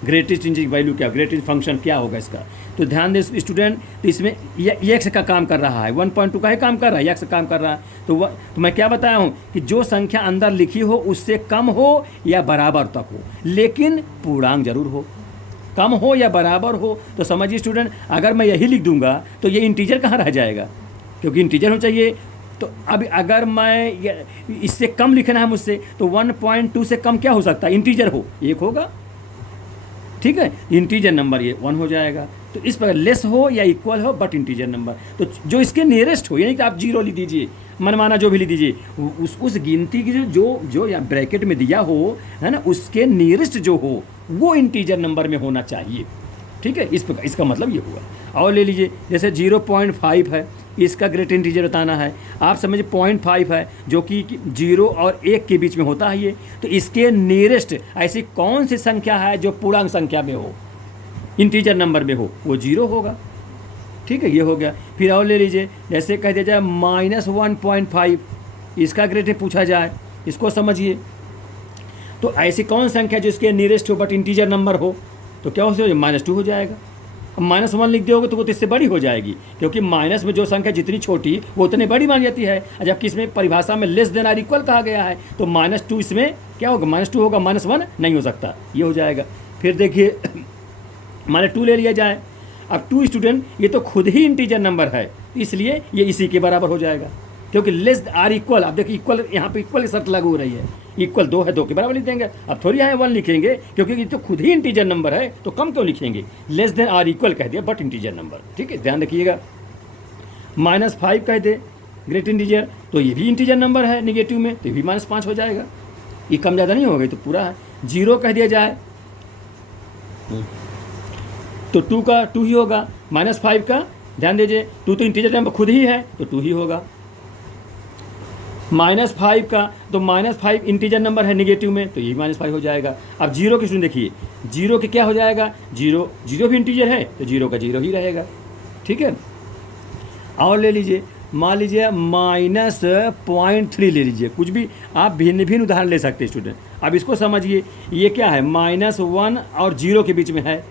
ग्रेटेस्ट इंटीजर की वैल्यू क्या, ग्रेटेस्ट फंक्शन क्या होगा इसका। तो ध्यान दें स्टूडेंट, तो इसमें यक्स का काम कर रहा है, 1.2 का ही काम कर रहा है, यक्स काम कर रहा है। तो मैं क्या बताया हूँ कि जो संख्या अंदर लिखी हो उससे कम हो या बराबर तक हो, लेकिन पूर्णांक जरूर हो, कम हो या बराबर हो। तो समझिए स्टूडेंट, अगर मैं यही लिख दूंगा तो ये इंटीजर कहाँ रह जाएगा, क्योंकि इंटीजर होना चाहिए। तो अब अगर मैं इससे कम लिखना है मुझसे, तो 1.2 से कम क्या हो सकता है, इंटीजर हो, 1 होगा, ठीक है। इंटीजर नंबर ये 1 हो जाएगा। तो इस पर लेस हो या इक्वल हो बट इंटीजर नंबर, तो जो इसके नियरेस्ट हो, यानी कि आप 0 लिख दीजिए, मनमाना जो भी लिख दीजिए, उस गिनती की जो या ब्रैकेट में दिया हो, है ना, उसके नियरेस्ट जो हो वो इंटीजर नंबर में होना चाहिए, ठीक है। इस प्रकार इसका मतलब ये हुआ। और ले लीजिए जैसे 0.5 है, इसका ग्रेट इंटीजर बताना है, आप समझिए 0.5 है जो कि 0 और 1 के बीच में होता है ये, तो इसके नियरेस्ट ऐसी कौन सी संख्या है जो पूर्णांक संख्या में हो, इंटीजर नंबर में हो, वो 0 होगा, ठीक है। ये हो गया। फिर और ले लीजिए, जैसे कह दिया जाए -1.5, इसका ग्रेट पूछा जाए, इसको समझिए। तो ऐसी कौन संख्या जो इसके नियरेस्ट हो बट इंटीजर नंबर हो, तो क्या हो जाएगा, -2 हो जाएगा। अब -1 लिख दोगे तो वो तो इससे बड़ी हो जाएगी, क्योंकि माइनस में जो संख्या जितनी छोटी वो उतनी बड़ी मान जाती है, जबकि इसमें परिभाषा में लेस देन और इक्वल कहा गया है, तो -2 इसमें क्या होगा, -2 होगा, -1 नहीं हो सकता, ये हो जाएगा। फिर देखिए -2 ले लिया जाए। अब 2 स्टूडेंट ये तो खुद ही इंटीजर नंबर है, इसलिए ये इसी के बराबर हो जाएगा, क्योंकि लेस आर इक्वल, अब देखिए इक्वल, यहाँ पे इक्वल की शर्त लागू हो रही है, इक्वल 2 है, 2 के बराबर लिख देंगे। अब थोड़ी यहाँ 1 लिखेंगे, क्योंकि ये तो खुद ही इंटीजर नंबर है, तो कम क्यों लिखेंगे, लेस देन आर इक्वल कह दिया बट इंटीजर नंबर, ठीक है, ध्यान रखिएगा। -5 कह दे ग्रेट इंटीजर, तो ये भी इंटीजर नंबर है नेगेटिव में, तो ये भी -5 हो जाएगा। ये कम ज़्यादा नहीं होगा, तो पूरा है। 0 कह दिया जाए तो 2 का 2 ही होगा। -5 का ध्यान दीजिए, 2 तो इंटीजर नंबर खुद ही है, तो 2 ही होगा। -5 का तो -5 इंटीजर नंबर है नेगेटिव में, तो ये -5 हो जाएगा। अब 0 की सुन देखिए, 0 के क्या हो जाएगा, 0 0 भी इंटीजर है, तो 0 का 0 ही रहेगा। ठीक है। और ले लीजिए, मान लीजिए -0.3 ले लीजिए, कुछ भी आप भिन्न भिन्न उदाहरण ले सकते हैं स्टूडेंट। अब इसको समझिए, ये क्या है, -1 और 0 के बीच में है,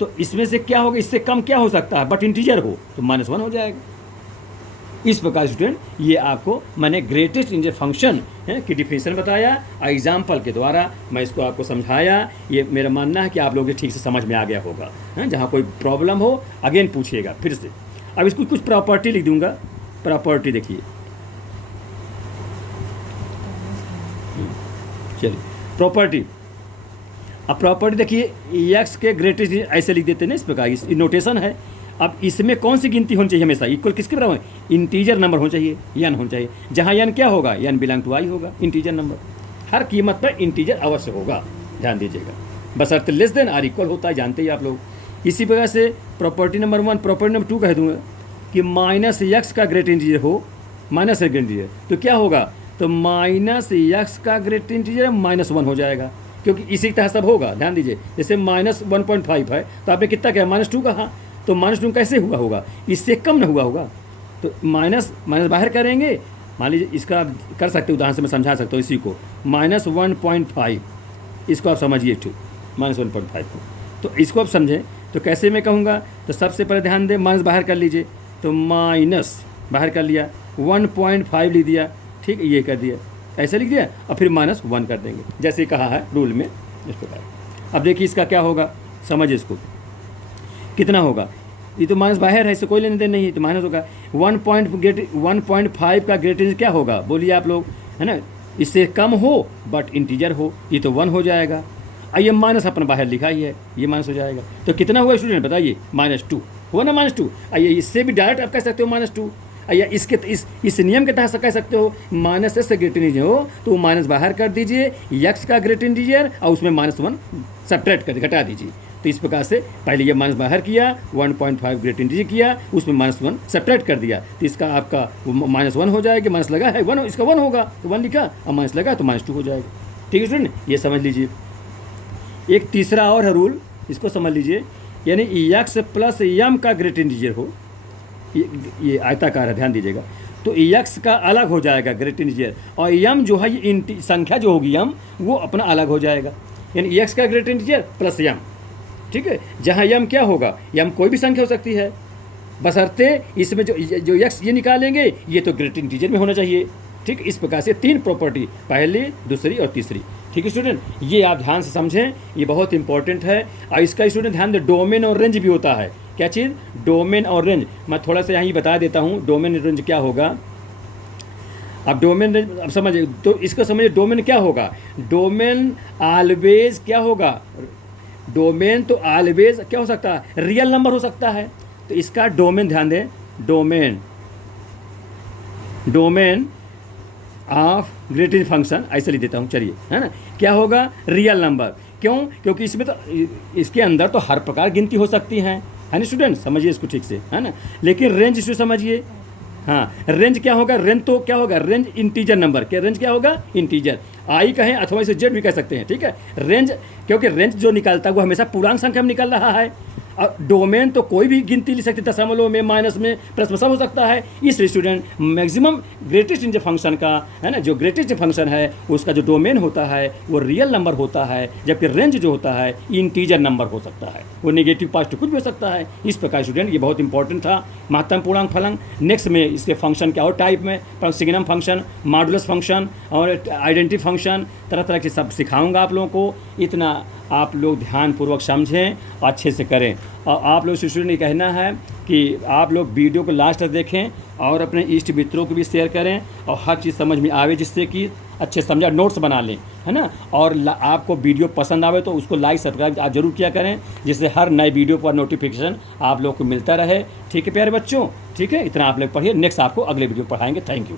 तो इसमें से क्या होगा, इससे कम क्या हो सकता है, बट इंटीजर हो तो -1 हो जाएगा। इस प्रकार स्टूडेंट ये आपको मैंने ग्रेटेस्ट इंटीजर फंक्शन की डिफिनेशन बताया, एग्जाम्पल के द्वारा मैं इसको आपको समझाया। ये मेरा मानना है कि आप लोगों को ठीक से समझ में आ गया होगा। जहाँ कोई प्रॉब्लम हो अगेन पूछिएगा फिर से। अब इसको कुछ प्रॉपर्टी लिख दूंगा। प्रॉपर्टी देखिए, चलिए प्रॉपर्टी। अब प्रॉपर्टी देखिए, एक्स के ग्रेटेस्ट ऐसे लिख देते हैं ना, इस प्रकार इस नोटेशन है। अब इसमें कौन सी गिनती होनी चाहिए हमेशा, इक्वल किसके बराबर, इंटीजर नंबर होना चाहिए, एन होना चाहिए। जहाँ एन क्या होगा, एन बिलोंग टू आई होगा, इंटीजर नंबर। हर कीमत पर इंटीजर अवश्य होगा, ध्यान दीजिएगा, बशर्ते लेस देन आर इक्वल होता है, जानते ही आप लोग। इसी प्रकार से प्रॉपर्टी नंबर 1, प्रॉपर्टी नंबर 2 कह दूंगा कि -x का ग्रेट इंटीजर हो, माइनस ग्रेट इंटीजर, तो क्या होगा, तो -x का ग्रेट इंटीजर -1 हो जाएगा, क्योंकि इसी तरह सब होगा। ध्यान दीजिए, जैसे -1.5 है तो आपने कितना कहा, -2 कहा, तो -2 कैसे हुआ होगा, इससे कम न हुआ होगा, तो माइनस बाहर करेंगे। मान लीजिए इसका आप कर सकते हो, उदाहरण से मैं समझा सकता हूँ इसी को, -1.5, इसको आप समझिए ठीक, -1.5 को, तो इसको आप समझें तो कैसे मैं कहूँगा, तो सबसे पहले ध्यान दें, माइनस बाहर कर लीजिए, तो माइनस बाहर कर लिया, 1.5 लिख दिया, ठीक, ये कर दिया, ऐसे लिख दिया, और फिर -1 कर देंगे, जैसे कहा है रूल में, इस प्रकार। अब देखिए इसका क्या होगा, समझिए इसको कितना होगा, ये तो माइनस बाहर है, इससे कोई लेने देन नहीं है, तो माइनस होगा। 1.5 का ग्रेटेज क्या होगा, बोलिए आप लोग, है ना, इससे कम हो बट इंटीजर हो, ये तो 1 हो जाएगा। ये माइनस अपना बाहर लिखा ही है, ये माइनस हो जाएगा, तो कितना हुआ स्टूडेंट बताइए, -2 हुआ ना, -2। आइए इससे भी डायरेक्ट आप कह सकते हो -2, या इसके इस नियम के तहत कह सकते हो, -s से ग्रेट इंटीजर हो तो माइनस बाहर कर दीजिए, x का ग्रेट इंटीजर और उसमें -1 सब्ट्रैक्ट कर घटा दीजिए। तो इस प्रकार से पहले ये माइनस बाहर किया, 1.5 ग्रेट इंटीजर किया, उसमें -1 सब्ट्रैक्ट कर दिया, तो इसका आपका -1 हो जाएगा, माइनस लगा है 1, इसका 1 होगा तो 1 लिखा, और माइनस लगा तो -2 हो जाएगा। ठीक है स्टूडेंट, ये समझ लीजिए। एक तीसरा और है रूल, इसको समझ लीजिए, यानी x प्लस m का ग्रेट इंटीजर हो, ये आयताकार है, ध्यान दीजिएगा, तो x का अलग हो जाएगा ग्रेट इंटीजर, और m जो है ये संख्या जो होगी m वो अपना अलग हो जाएगा, यानी x का ग्रेट इंटीजर प्लस m। ठीक है, जहाँ m क्या होगा, m कोई भी संख्या हो सकती है, बशर्ते इसमें जो x ये निकालेंगे ये तो ग्रेट इंटीजर में होना चाहिए। ठीक, इस प्रकार से 3 प्रॉपर्टी, पहली, दूसरी और तीसरी। ठीक है स्टूडेंट, ये आप ध्यान से समझें, ये बहुत इंपॉर्टेंट है। और इसका स्टूडेंट ध्यान दें, डोमेन और रेंज भी होता है। क्या चीज़, डोमेन और रेंज। मैं थोड़ा सा यहाँ बता देता हूँ, डोमेन रेंज क्या होगा। अब डोमेन रेंज अब समझिए, तो इसको समझिए, डोमेन क्या होगा, डोमेन ऑलवेज क्या होगा, डोमेन तो ऑलवेज क्या हो सकता है, रियल नंबर हो सकता है। तो इसका डोमेन ध्यान दें, डोमेन ऑफ ग्रेटेस्ट फंक्शन ऐसे लिख देता हूँ, चलिए, है ना, क्या होगा, रियल नंबर। क्यों, क्योंकि इसमें तो इसके अंदर तो हर प्रकार गिनती हो सकती है ना स्टूडेंट, समझिए इसको ठीक से, है ना। लेकिन रेंज इसको समझिए, हाँ, रेंज क्या होगा, रेंज तो क्या होगा, रेंज इंटीजर नंबर, क्या रेंज क्या होगा, इंटीजर, आई कहें अथवा इसे जेड भी कह सकते हैं। ठीक है, रेंज, क्योंकि रेंज जो निकलता है वो हमेशा पूर्णांक संख्या में निकल रहा है। अब डोमेन तो कोई भी गिनती ले सकते, दशमलव में, माइनस में, प्लस में, सब हो सकता है। इसलिए student maximum greatest integer function का, है ना, जो ग्रेटेस्ट फंक्शन है उसका जो डोमेन होता है वो रियल नंबर होता है, जबकि रेंज जो होता है इंटीजर नंबर हो सकता है, वो नेगेटिव पॉजिटिव कुछ भी हो सकता है। इस प्रकार स्टूडेंट ये बहुत इंपॉर्टेंट था, महत्तम पूर्णांक फलन। नेक्स्ट में इसके फंक्शन क्या और टाइप में, सिग्नम फंक्शन, मॉडुलस फंक्शन और आइडेंटिटी फंक्शन, तरह तरह के सब सिखाऊंगा आप लोगों को। इतना आप लोग ध्यानपूर्वक समझें, अच्छे से करें। और आप लोग स्टूडेंट ये कहना है कि आप लोग वीडियो को लास्ट तक देखें और अपने इष्ट मित्रों को भी शेयर करें, और हर चीज़ समझ में आवे, जिससे कि अच्छे समझा नोट्स बना लें, है ना। और आपको वीडियो पसंद आवे तो उसको लाइक सब्सक्राइब आप जरूर किया करें, जिससे हर नए वीडियो पर नोटिफिकेशन आप लोग को मिलता रहे। ठीक है प्यारे बच्चों, ठीक है, इतना आप लोग पढ़िए, नेक्स्ट आपको अगले वीडियो पढ़ाएंगे। Thank you.